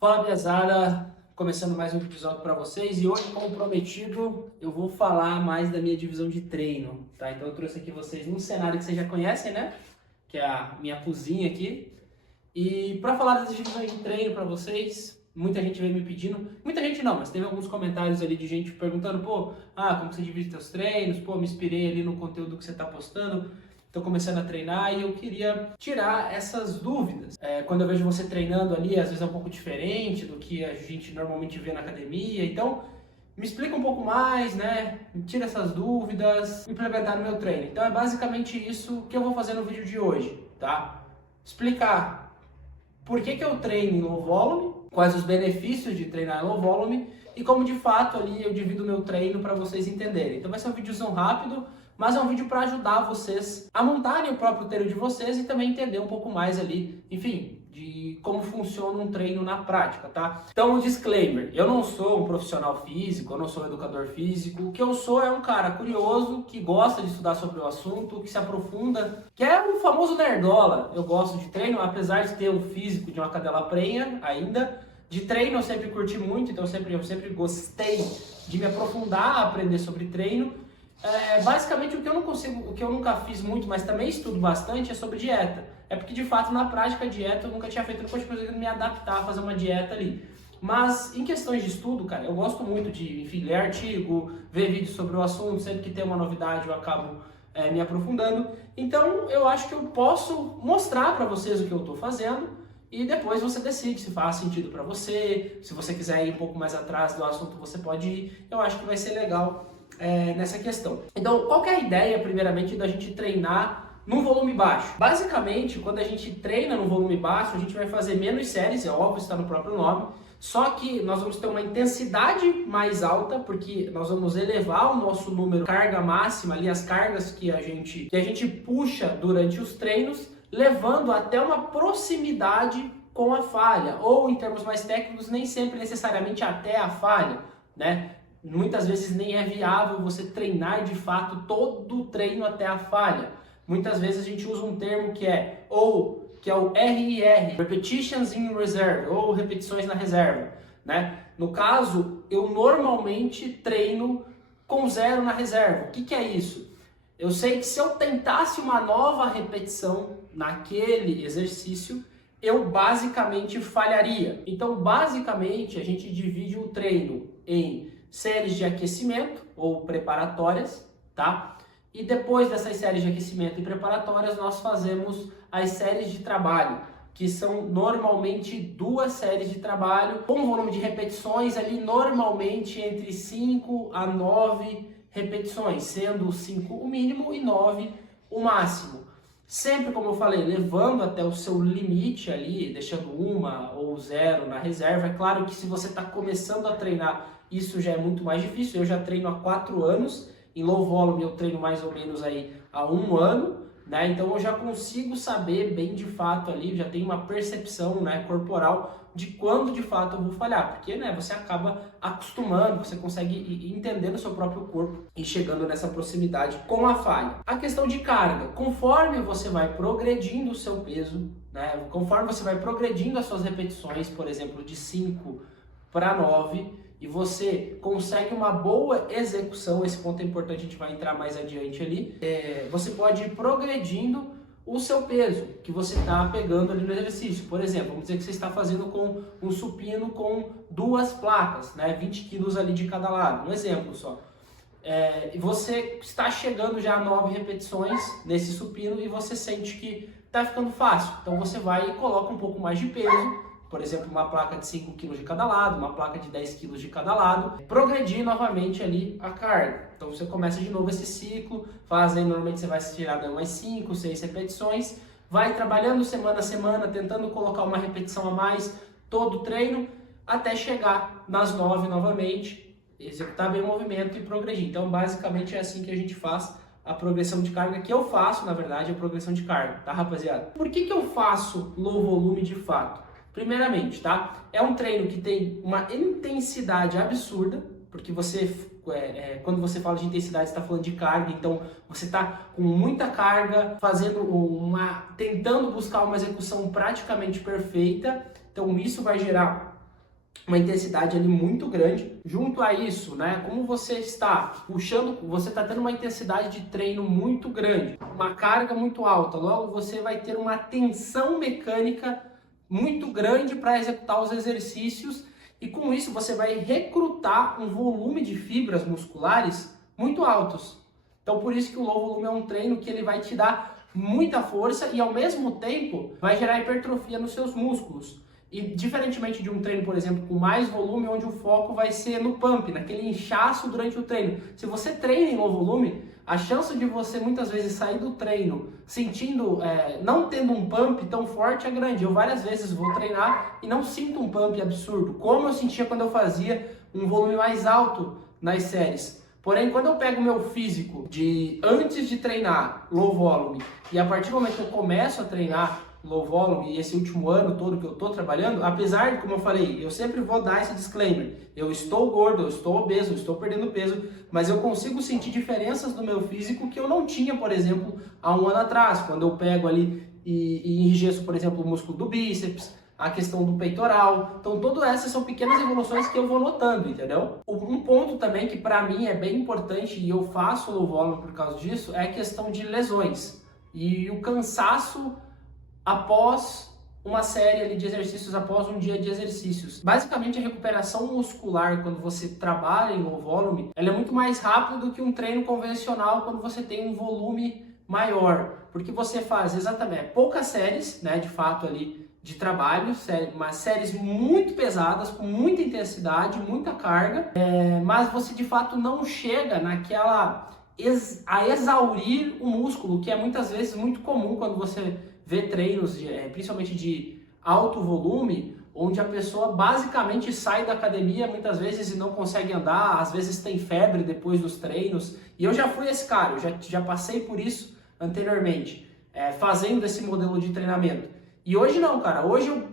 Fala, pesada, começando mais um episódio para vocês e hoje, como prometido, eu vou falar mais da minha divisão de treino, tá? Então eu trouxe aqui vocês num cenário que vocês já conhecem, né? Que é a minha cozinha aqui. E para falar dessa divisão de treino para vocês, muita gente veio me pedindo, muita gente não, mas teve alguns comentários ali de gente perguntando, como você divide seus treinos? Pô, me inspirei ali no conteúdo que você tá postando. Estou começando a treinar e eu queria tirar essas dúvidas. Quando eu vejo você treinando ali, às vezes é um pouco diferente do que a gente normalmente vê na academia. Então, me explica um pouco mais, né? Me tira essas dúvidas, implementar no meu treino. Então, é basicamente isso que eu vou fazer no vídeo de hoje, tá? Explicar por que eu treino em low volume, quais os benefícios de treinar em low volume e como de fato ali eu divido o meu treino para vocês entenderem. Então, vai ser um videozão rápido, mas é um vídeo para ajudar vocês a montarem o próprio treino de vocês e também entender um pouco mais ali, enfim, de como funciona um treino na prática, tá? Então, um disclaimer, eu não sou um profissional físico, eu não sou um educador físico, o que eu sou é um cara curioso, que gosta de estudar sobre o assunto, que se aprofunda, que é o famoso nerdola. Eu gosto de treino, apesar de ter um físico de uma cadela prenha ainda, de treino eu sempre curti muito, então eu sempre gostei de me aprofundar, aprender sobre treino. Basicamente o que eu nunca fiz muito, mas também estudo bastante, é sobre dieta. É porque de fato na prática a dieta eu nunca tinha feito, nunca tinha conseguido me adaptar a fazer uma dieta ali. Mas em questões de estudo, cara, eu gosto muito de, enfim, ler artigo, ver vídeos sobre o assunto, sempre que tem uma novidade eu acabo me aprofundando. Então eu acho que eu posso mostrar para vocês o que eu estou fazendo e depois você decide se faz sentido para você. Se você quiser ir um pouco mais atrás do assunto, você pode ir. Eu acho que vai ser legal nessa questão. Então, qual que é a ideia, primeiramente, da gente treinar num volume baixo? Basicamente, quando a gente treina num volume baixo, a gente vai fazer menos séries, é óbvio, está no próprio nome, só que nós vamos ter uma intensidade mais alta, porque nós vamos elevar o nosso número, carga máxima ali, as cargas que a gente puxa durante os treinos, levando até uma proximidade com a falha, ou em termos mais técnicos, nem sempre necessariamente até a falha, né? Muitas vezes nem é viável você treinar de fato todo o treino até a falha. Muitas vezes a gente usa um termo que é o RIR, Repetitions in Reserve, ou repetições na reserva, né? No caso, eu normalmente treino com 0 na reserva. O que é isso? Eu sei que se eu tentasse uma nova repetição naquele exercício, eu basicamente falharia. Então, basicamente, a gente divide o treino em séries de aquecimento ou preparatórias, tá? E depois dessas séries de aquecimento e preparatórias, nós fazemos as séries de trabalho, que são normalmente 2 séries de trabalho, com um volume de repetições ali normalmente entre 5 a 9 repetições, sendo 5 o mínimo e 9 o máximo. Sempre, como eu falei, levando até o seu limite ali, deixando 1 ou 0 na reserva. É claro que se você está começando a treinar, isso já é muito mais difícil. Eu já treino há 4 anos, em low volume eu treino mais ou menos aí há 1 ano, né? Então eu já consigo saber bem de fato ali, já tenho uma percepção, né, corporal de quando de fato eu vou falhar, porque, né, você acaba acostumando, você consegue ir entendendo o seu próprio corpo e chegando nessa proximidade com a falha. A questão de carga, conforme você vai progredindo o seu peso, né, conforme você vai progredindo as suas repetições, por exemplo, de 5 para 9, e você consegue uma boa execução, esse ponto é importante, a gente vai entrar mais adiante ali, você pode ir progredindo o seu peso que você está pegando ali no exercício. Por exemplo, vamos dizer que você está fazendo com um supino com 2 placas, né, 20 quilos ali de cada lado, um exemplo só. E você está chegando já a 9 repetições nesse supino e você sente que está ficando fácil. Então você vai e coloca um pouco mais de peso, por exemplo, uma placa de 5 kg de cada lado, uma placa de 10 kg de cada lado, progredir novamente ali a carga. Então você começa de novo esse ciclo, faz aí, normalmente você vai se tirar dando mais 5, 6 repetições, vai trabalhando semana a semana, tentando colocar uma repetição a mais, todo o treino, até chegar nas 9 novamente, executar bem o movimento e progredir. Então basicamente é assim que a gente faz a progressão de carga, que eu faço, na verdade, a progressão de carga, tá, rapaziada? Por que eu faço low volume de fato? Primeiramente, tá? É um treino que tem uma intensidade absurda, porque você, quando você fala de intensidade, você está falando de carga, então você está com muita carga, tentando buscar uma execução praticamente perfeita, então isso vai gerar uma intensidade ali muito grande. Junto a isso, né, como você está puxando, você está tendo uma intensidade de treino muito grande, uma carga muito alta, logo você vai ter uma tensão mecânica muito grande para executar os exercícios e com isso você vai recrutar um volume de fibras musculares muito altos. Então por isso que o low volume é um treino que ele vai te dar muita força e ao mesmo tempo vai gerar hipertrofia nos seus músculos. E diferentemente de um treino, por exemplo, com mais volume, onde o foco vai ser no pump, naquele inchaço durante o treino. Se você treina em low volume, a chance de você muitas vezes sair do treino sentindo, não tendo um pump tão forte é grande. Eu várias vezes vou treinar e não sinto um pump absurdo, como eu sentia quando eu fazia um volume mais alto nas séries. Porém, quando eu pego o meu físico de antes de treinar low volume e a partir do momento que eu começo a treinar low volume e esse último ano todo que eu estou trabalhando, apesar de, como eu falei, eu sempre vou dar esse disclaimer, eu estou gordo, eu estou obeso, eu estou perdendo peso, mas eu consigo sentir diferenças no meu físico que eu não tinha, por exemplo, há um ano atrás, quando eu pego ali e enrijeço, por exemplo, o músculo do bíceps, a questão do peitoral. Então todas essas são pequenas evoluções que eu vou notando, entendeu? Um ponto também que para mim é bem importante e eu faço low volume por causa disso é a questão de lesões e o cansaço após uma série ali de exercícios, após um dia de exercícios. Basicamente a recuperação muscular quando você trabalha em low volume, ela é muito mais rápida do que um treino convencional quando você tem um volume maior, porque você faz exatamente poucas séries, né, de fato ali de trabalho, mas séries muito pesadas, com muita intensidade, muita carga, mas você de fato não chega naquela a exaurir o músculo, que é muitas vezes muito comum quando você vê treinos, principalmente de alto volume, onde a pessoa basicamente sai da academia muitas vezes e não consegue andar, às vezes tem febre depois dos treinos. E eu já fui esse cara, eu já passei por isso anteriormente, fazendo esse modelo de treinamento. E hoje não, cara. Hoje eu,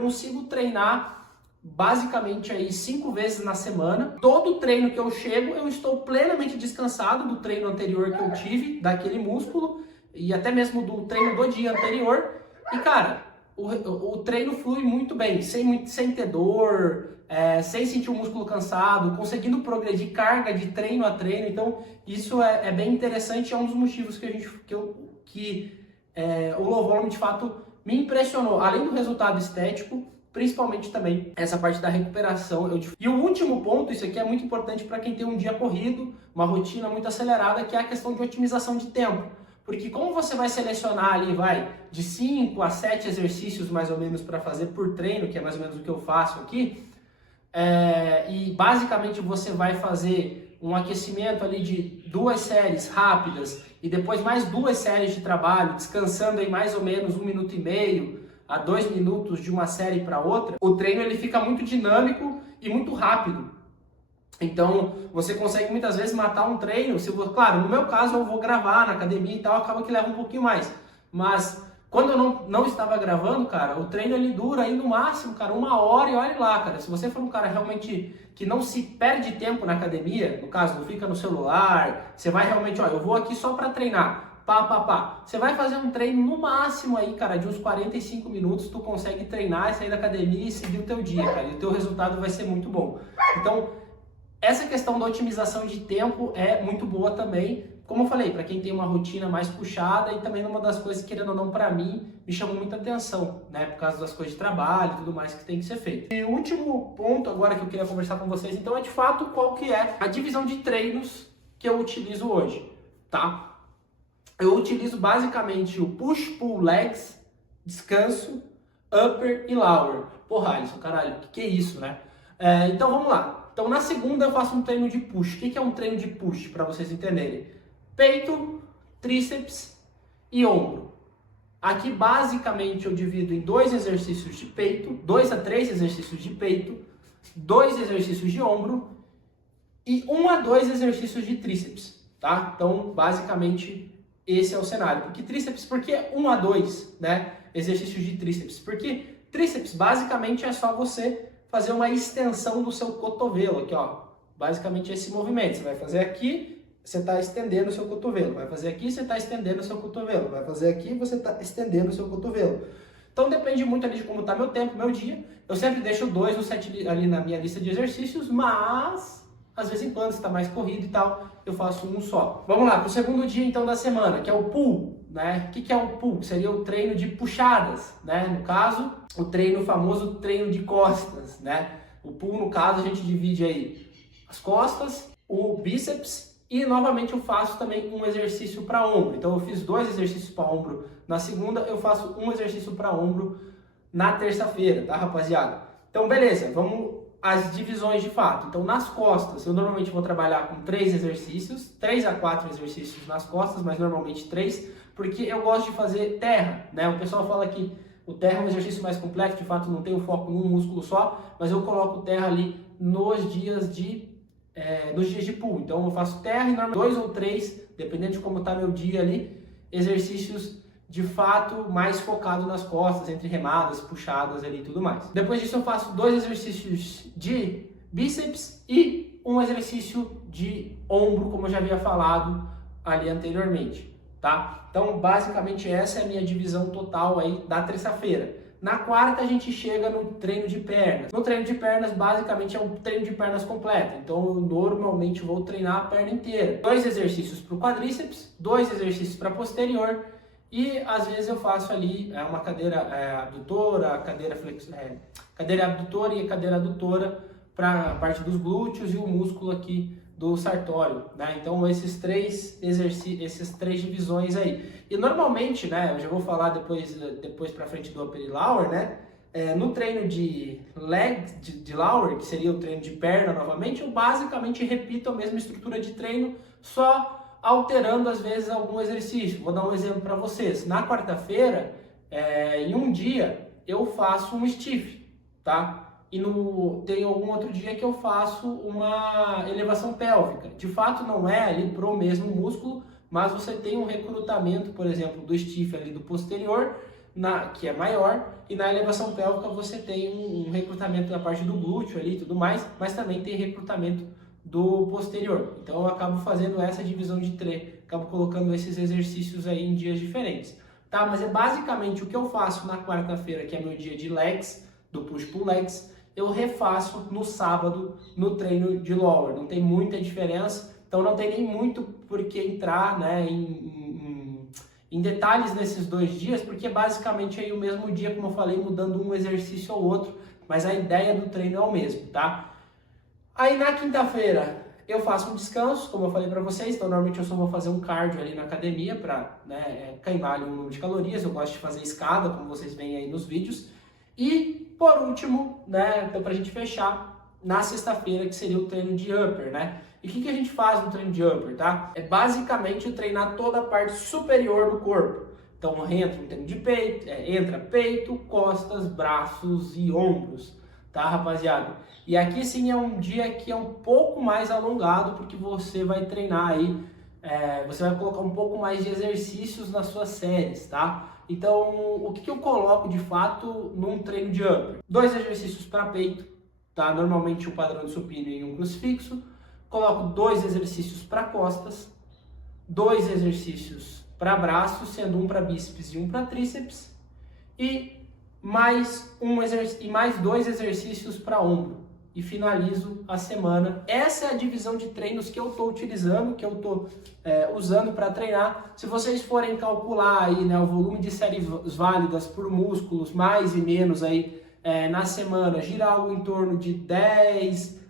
consigo treinar basicamente aí 5 vezes na semana. Todo treino que eu chego, eu estou plenamente descansado do treino anterior que eu tive, daquele músculo, e até mesmo do treino do dia anterior. E, cara, o treino flui muito bem, sem ter dor, sem sentir o músculo cansado, conseguindo progredir carga de treino a treino. Então, isso é bem interessante, é um dos motivos que o low volume, de fato, me impressionou. Além do resultado estético, principalmente também essa parte da recuperação. E o último ponto, isso aqui é muito importante para quem tem um dia corrido, uma rotina muito acelerada, que é a questão de otimização de tempo. Porque como você vai selecionar ali, de 5 a 7 exercícios mais ou menos para fazer por treino, que é mais ou menos o que eu faço aqui, e basicamente você vai fazer um aquecimento ali de 2 séries rápidas e depois mais 2 séries de trabalho, descansando em mais ou menos 1 minuto e meio a 2 minutos de uma série para outra, o treino ele fica muito dinâmico e muito rápido. Então, você consegue muitas vezes matar um treino, claro, no meu caso eu vou gravar na academia e tal, acaba que leva um pouquinho mais. Mas, quando eu não estava gravando, cara, o treino ele dura aí no máximo, cara, 1 hora e olha lá, cara. Se você for um cara realmente que não se perde tempo na academia, no caso, não fica no celular, você vai realmente, eu vou aqui só para treinar, Você vai fazer um treino no máximo aí, cara, de uns 45 minutos, tu consegue treinar, sair da academia e seguir o teu dia, cara, e o teu resultado vai ser muito bom. Então, essa questão da otimização de tempo é muito boa também, como eu falei, para quem tem uma rotina mais puxada e também uma das coisas, querendo ou não, para mim, me chamou muita atenção, né, por causa das coisas de trabalho e tudo mais que tem que ser feito. E o último ponto agora que eu queria conversar com vocês, então, é de fato qual que é a divisão de treinos que eu utilizo hoje, tá? Eu utilizo basicamente o push-pull legs, descanso, upper e lower. Porra, Alisson, caralho, que é isso, né? Então vamos lá. Então na segunda eu faço um treino de push. O que é um treino de push, para vocês entenderem? Peito, tríceps e ombro. Aqui basicamente eu divido em 2 exercícios de peito, 2 a 3 exercícios de peito, 2 exercícios de ombro e 1 a 2 exercícios de tríceps, tá? Então basicamente esse é o cenário. Porque tríceps, por que 1 a 2, né, exercícios de tríceps? Porque tríceps basicamente é só você fazer uma extensão do seu cotovelo, aqui ó, basicamente esse movimento, você vai fazer aqui, você está estendendo o seu cotovelo, vai fazer aqui, você está estendendo o seu cotovelo, vai fazer aqui, você está estendendo o seu cotovelo. Então depende muito ali de como está meu tempo, meu dia. Eu sempre deixo 2 no set ali na minha lista de exercícios, mas às vezes em quando está mais corrido e tal, eu faço um só. Vamos lá, para o segundo dia então da semana, que é o pull, né? O que é o pull? Seria o treino de puxadas, né? No caso, o famoso treino de costas, né? O pull, no caso, a gente divide aí as costas, o bíceps e novamente eu faço também um exercício para ombro. Então eu fiz 2 exercícios para ombro na segunda, eu faço um exercício para ombro na terça-feira, tá, rapaziada? Então beleza, vamos às divisões de fato. Então nas costas, eu normalmente vou trabalhar com 3 exercícios, 3 a 4 exercícios nas costas, mas normalmente 3, porque eu gosto de fazer terra, né? O pessoal fala que o terra é um exercício mais complexo, de fato não tem o foco num músculo só, mas eu coloco terra ali nos dias de pull. Então eu faço terra e normalmente 2 ou 3, dependendo de como está meu dia ali, exercícios de fato mais focado nas costas, entre remadas, puxadas ali e tudo mais. Depois disso eu faço 2 exercícios de bíceps e um exercício de ombro, como eu já havia falado ali anteriormente, tá? Então basicamente essa é a minha divisão total aí da terça-feira. Na quarta a gente chega no treino de pernas. No treino de pernas basicamente é um treino de pernas completo, então eu normalmente vou treinar a perna inteira. 2 exercícios para o quadríceps, 2 exercícios para posterior, e às vezes eu faço ali uma cadeira abdutora, cadeira abdutora e cadeira adutora para a parte dos glúteos e o músculo aqui do sartório, né? Então esses 3 divisões aí. E normalmente, né, eu já vou falar depois para frente do upper e lower, né? No treino de leg, de lower, que seria o treino de perna novamente, eu basicamente repito a mesma estrutura de treino, só alterando às vezes algum exercício. Vou dar um exemplo para vocês. Na quarta-feira, em um dia, eu faço um stiff, tá? E tem algum outro dia que eu faço uma elevação pélvica. De fato, não é ali pro mesmo músculo, mas você tem um recrutamento, por exemplo, do stiff ali do posterior, que é maior, e na elevação pélvica você tem um recrutamento da parte do glúteo ali e tudo mais, mas também tem recrutamento do posterior. Então eu acabo fazendo essa divisão de treino, acabo colocando esses exercícios aí em dias diferentes, tá? Mas é basicamente o que eu faço na quarta-feira, que é meu dia de legs, do push-pull legs, eu refaço no sábado no treino de lower. Não tem muita diferença, então não tem nem muito por que entrar, né, em detalhes nesses 2 dias, porque basicamente aí o mesmo dia, como eu falei, mudando um exercício ou outro, mas a ideia do treino é o mesmo, tá? Aí na quinta-feira eu faço um descanso, como eu falei para vocês, então normalmente eu só vou fazer um cardio ali na academia para, né, queimar ali um número de calorias. Eu gosto de fazer escada, como vocês veem aí nos vídeos. E por último, né, então pra gente fechar, na sexta-feira, que seria o treino de upper, né? E o que a gente faz no treino de upper, tá? É basicamente treinar toda a parte superior do corpo. Então entra um treino de peito, entra peito, costas, braços e ombros, tá, rapaziada? E aqui sim é um dia que é um pouco mais alongado, porque você vai treinar aí, você vai colocar um pouco mais de exercícios nas suas séries, tá? Então, o que eu coloco de fato num treino de upper? 2 exercícios para peito, tá? Normalmente um padrão de supino e um crucifixo. Coloco 2 exercícios para costas, 2 exercícios para braços, sendo um para bíceps e um para tríceps, e mais 2 exercícios para ombro. E finalizo a semana. Essa é a divisão de treinos que eu estou utilizando, que eu estou usando para treinar. Se vocês forem calcular aí, né, o volume de séries válidas por músculos, mais e menos aí na semana, gira algo em torno de 10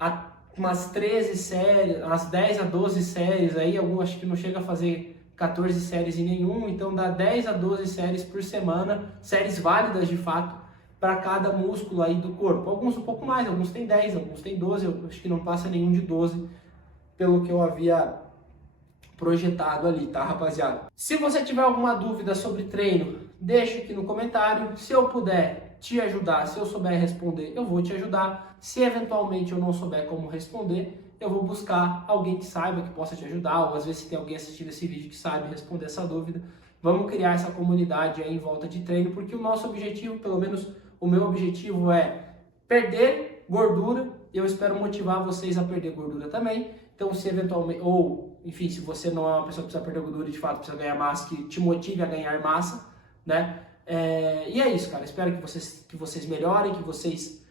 a umas 13 séries, umas 10 a 12 séries aí, acho que não chega a fazer 14 séries em nenhum, então dá 10 a 12 séries por semana, séries válidas de fato, para cada músculo aí do corpo. Alguns um pouco mais, alguns tem 10, alguns tem 12, eu acho que não passa nenhum de 12, pelo que eu havia projetado ali, tá, rapaziada? Se você tiver alguma dúvida sobre treino, deixa aqui no comentário. Se eu puder te ajudar, se eu souber responder, eu vou te ajudar. Se eventualmente eu não souber como responder, eu vou buscar alguém que saiba, que possa te ajudar, ou às vezes se tem alguém assistindo esse vídeo que sabe responder essa dúvida. Vamos criar essa comunidade aí em volta de treino, porque o nosso objetivo, pelo menos o meu objetivo, é perder gordura. Eu espero motivar vocês a perder gordura também. Então, se eventualmente, ou enfim, se você não é uma pessoa que precisa perder gordura, de fato precisa ganhar massa, que te motive a ganhar massa, né? E é isso, cara. Espero que vocês melhorem, que vocês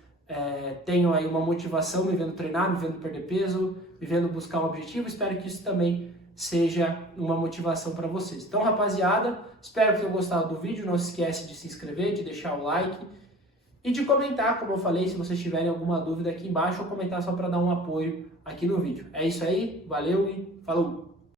tenham aí uma motivação me vendo treinar, me vendo perder peso, me vendo buscar um objetivo. Espero que isso também seja uma motivação para vocês. Então, rapaziada, espero que tenham gostado do vídeo. Não se esquece de se inscrever, de deixar o like e de comentar, como eu falei, se vocês tiverem alguma dúvida aqui embaixo, ou comentar só para dar um apoio aqui no vídeo. É isso aí, valeu e falou!